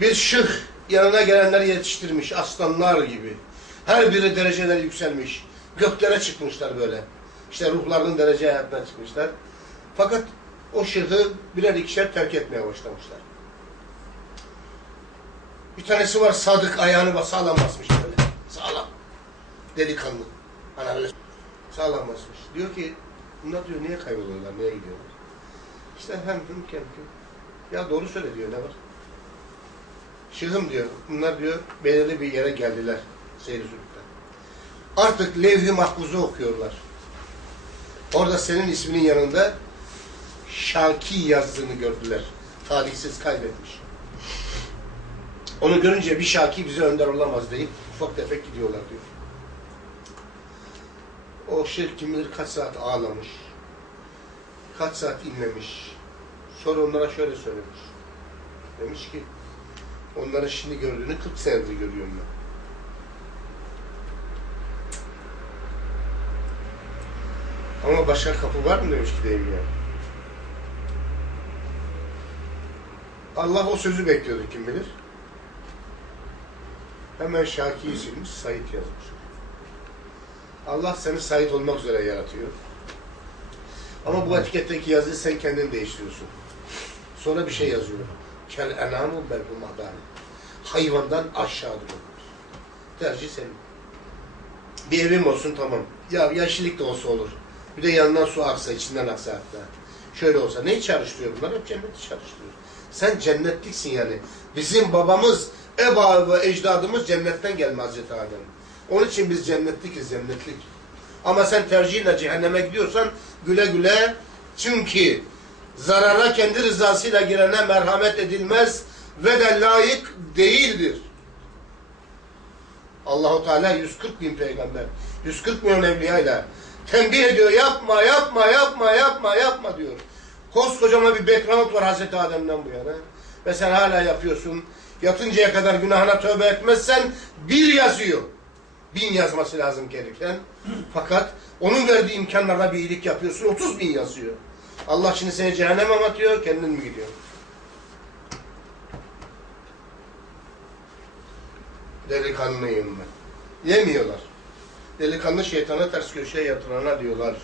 Bir şıh yanına gelenler yetiştirmiş aslanlar gibi. Her biri dereceler yükselmiş. Göklere çıkmışlar böyle. İşte ruhlarının derece hayatına çıkmışlar. Fakat o şıhı birer ikişer terk etmeye başlamışlar. Bir tanesi var sadık ayağını sağlam basmış böyle. Sağlam. Delikanlı. Hani böyle sağlam basmış. Diyor ki bunlar diyor niye kayboluyorlar, niye gidiyorlar? İşte hem hem hem. Ya doğru söyle diyor ne var? Şıhım diyor. Bunlar diyor belirli bir yere geldiler. Seyri sülükten. Artık levh-i mahfuzu okuyorlar. Orada senin isminin yanında Şaki yazdığını gördüler. Talihsiz kaybetmiş. Onu görünce bir Şaki bize önder olamaz deyip ufak tefek gidiyorlar diyor. O şirk kim bilir kaç saat ağlamış. Kaç saat inlemiş. Sonra onlara şöyle söylemiş. Demiş ki onların şimdi gördüğünü 40 senedir görüyorum ben. Ama başka kapı var mı demiş ki deyim yani. Allah o sözü bekliyordu kim bilir. Hemen Şaki'yi silmiş, Said yazmış. Allah seni Said olmak üzere yaratıyor. Ama bu etiketteki yazıyı sen kendin değiştiriyorsun. Sonra bir şey yazıyor. Kel enamu belhum adani. Hayvandan aşağıdır onlar. Tercih senin. Bir evim olsun tamam. Ya yaşlılık da olsa olur. Bir de yandan su aksa, içinden aksa hatta. Şöyle olsa. Neyi çağrıştırıyor bunlar? Hep cenneti çağrıştırıyor. Sen cennetliksin yani. Bizim babamız, eba ve ecdadımız cennetten gelme Hazreti Adem. Onun için biz cennetlikiz, cennetlik. Ama sen tercihinle cehenneme gidiyorsan güle güle çünkü zarara kendi rızasıyla girene merhamet edilmez ve de layık değildir. Allahu Teala 140 bin peygamber, 140 milyon evliyayla tembih ediyor. Yapma, yapma, yapma, yapma, yapma diyor. Koskocaman bir background var Hazreti Adem'den bu yana. Ve sen hala yapıyorsun. Yatıncaya kadar günahına tövbe etmezsen bir yazıyor. Bin yazması lazım gelirken. Fakat onun verdiği imkanlarla bir iyilik yapıyorsun. 30 bin yazıyor. Allah şimdi seni cehenneme atıyor, kendin mi gidiyor? Delikanlıyım ben. Yemiyorlar. Delikanlı şeytana ters köşeye yatırana diyorlar.